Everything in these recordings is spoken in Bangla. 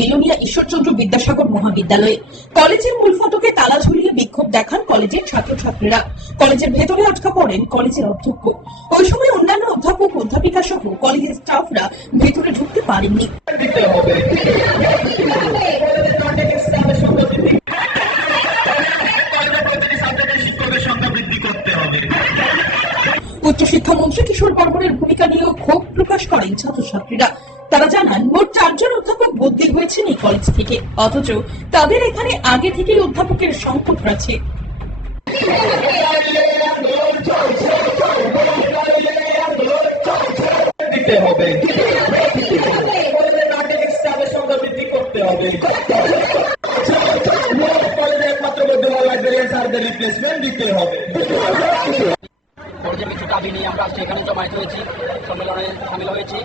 বিলোনিয়া ঈশ্বরচন্দ্র বিদ্যাসাগর মহাবিদ্যালয়ে। কলেজের মূল ফটকে তালা ঝুলিয়ে বিক্ষোভ দেখান কলেজের ছাত্রছাত্রীরা। কলেজের ভেতরে আটকা পড়েন কলেজের অধ্যক্ষ। ওই সময় অন্যান্য অধ্যাপক অধ্যাপিকা সহ কলেজের স্টাফরা ভেতরে ঢুকতে পারেননি। উচ্চশিক্ষামন্ত্রী কিশোর বর্মনের ভূমিকা নিয়েও ক্ষোভ প্রকাশ করেন ছাত্রছাত্রীরা। তারা জানান, মোট 4 জন অধ্যাপক বদলি হয়েছেন এই কলেজ থেকে, অথচ তাদের এখানে আগে থেকেই অধ্যাপকের সংকট আছে। দাবি নিয়ে আমরা আজকে এখানে জমায়েত হয়েছি, সম্মেলনে সামিল হয়েছি।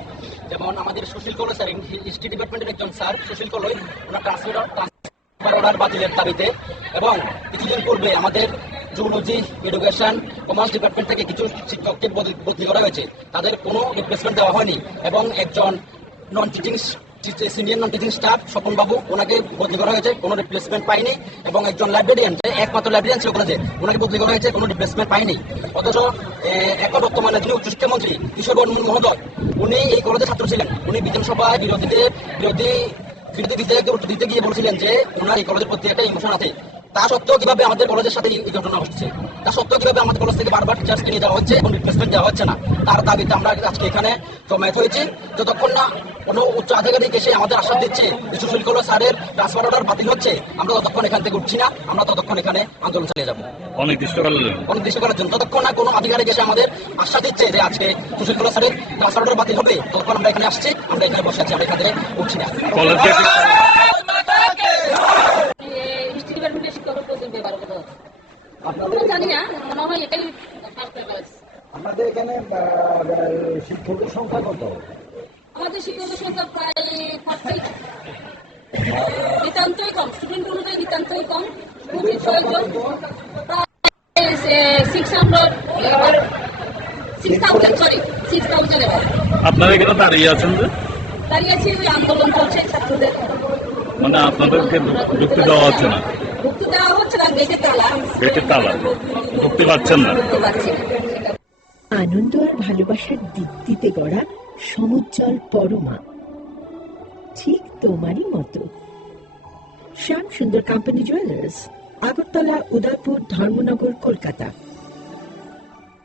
যেমন আমাদের সুশীল কলই স্যার, হিস্ট্রি ডিপার্টমেন্টের একজন স্যার সুশীল কলই, ওনার ট্রান্সফার অর্ডার বাতিলের দাবিতে, এবং কিছুদিন পূর্বে আমাদের জুলজি, এডুকেশন, কমার্স ডিপার্টমেন্ট থেকে কিছু শিক্ষককে বদলি করা হয়েছে, তাদের কোনো রিপ্লেসমেন্ট দেওয়া হয়নি। এবং একজন senior non teaching staff Swapan বাবু, ওনাকে বদলি করা হয়েছে, কোনো রিপ্লেসমেন্ট পায়নি। এবং একজন লাইব্রেরিয়ান, একমাত্র লাইব্রেরিয়ান ছিল কলেজে, ওনাকে বদলি করা হয়েছে, কোনো রিপ্লেসমেন্ট পায়নি। অথচ এখন বর্তমানে যিনি উচ্চশিক্ষামন্ত্রী কিশোর বর্মন মহোদয়, উনি এই কলেজের ছাত্র ছিলেন। উনি বিধানসভায় বিরোধী দিতে গিয়ে বলছিলেন যে ওনার এই কলেজের প্রতি একটা ইমোশন আছে। তা সত্ত্বেও কিভাবে আমাদের কলেজের সাথে এই ঘটনা হচ্ছে, তা সত্ত্বেও কিভাবে আমাদের কলেজ থেকে বারবার টিচার্সকে নিয়ে যাওয়া হচ্ছে এবং রিপ্লেসমেন্ট দেওয়া হচ্ছে না, তার দাবিতে আমরা আজকে এখানে জমায়েত হয়েছি। যতক্ষণ না কোনো উচ্চ আধিকারিক এসে আমাদের আশ্বাস দিচ্ছে যে সুশীল কলই স্যারের ট্রান্সফার অর্ডার বাতিল হচ্ছে, আমরা ততক্ষণ এখান থেকে উঠছি না, আমরা ততক্ষণ এখানে আন্দোলন চালিয়ে যাবো অনির্দিষ্টকালের জন্য। ততক্ষণ না কোনো আধিকারিক এসে আমাদের আশ্বাস দিচ্ছে যে আজকে সুশীল কলই স্যারের ট্রান্সফার অর্ডার বাতিল হবে, ততক্ষণ আমরা এখানে আসছি, আমরা এখানে বসে আছি, আমরা এখান থেকে উঠছি না। আমাদের এখানে শিক্ষকের সংখ্যা কত? আমাদের শিক্ষকের সংখ্যা প্রায় 40, নিতান্তই কম, স্টুডেন্ট অনুযায়ী নিতান্তই কম, খুবই প্রয়োজন। প্রায় 6,000 আপনারা এখানে দাঁড়িয়ে আছেন? দাঁড়িয়ে আছি, আন্দোলন চলছে ছাত্রদের। মানে আপনাদেরকে ঢুকতে দেওয়া হচ্ছে না? ঢুকতে দেওয়া হচ্ছে না, গেটে তালা। ঢুকতে পারছেন না? আনন্দ আর ভালোবাসার দীপ্তিতে গড়া সমুজ্জ্বল পরমা, ঠিক তোমারই মতো। শ্যাম সুন্দর কোম্পানি জুয়েলার্স, আগরতলা, উদয়পুর, ধর্মনগর, কলকাতা।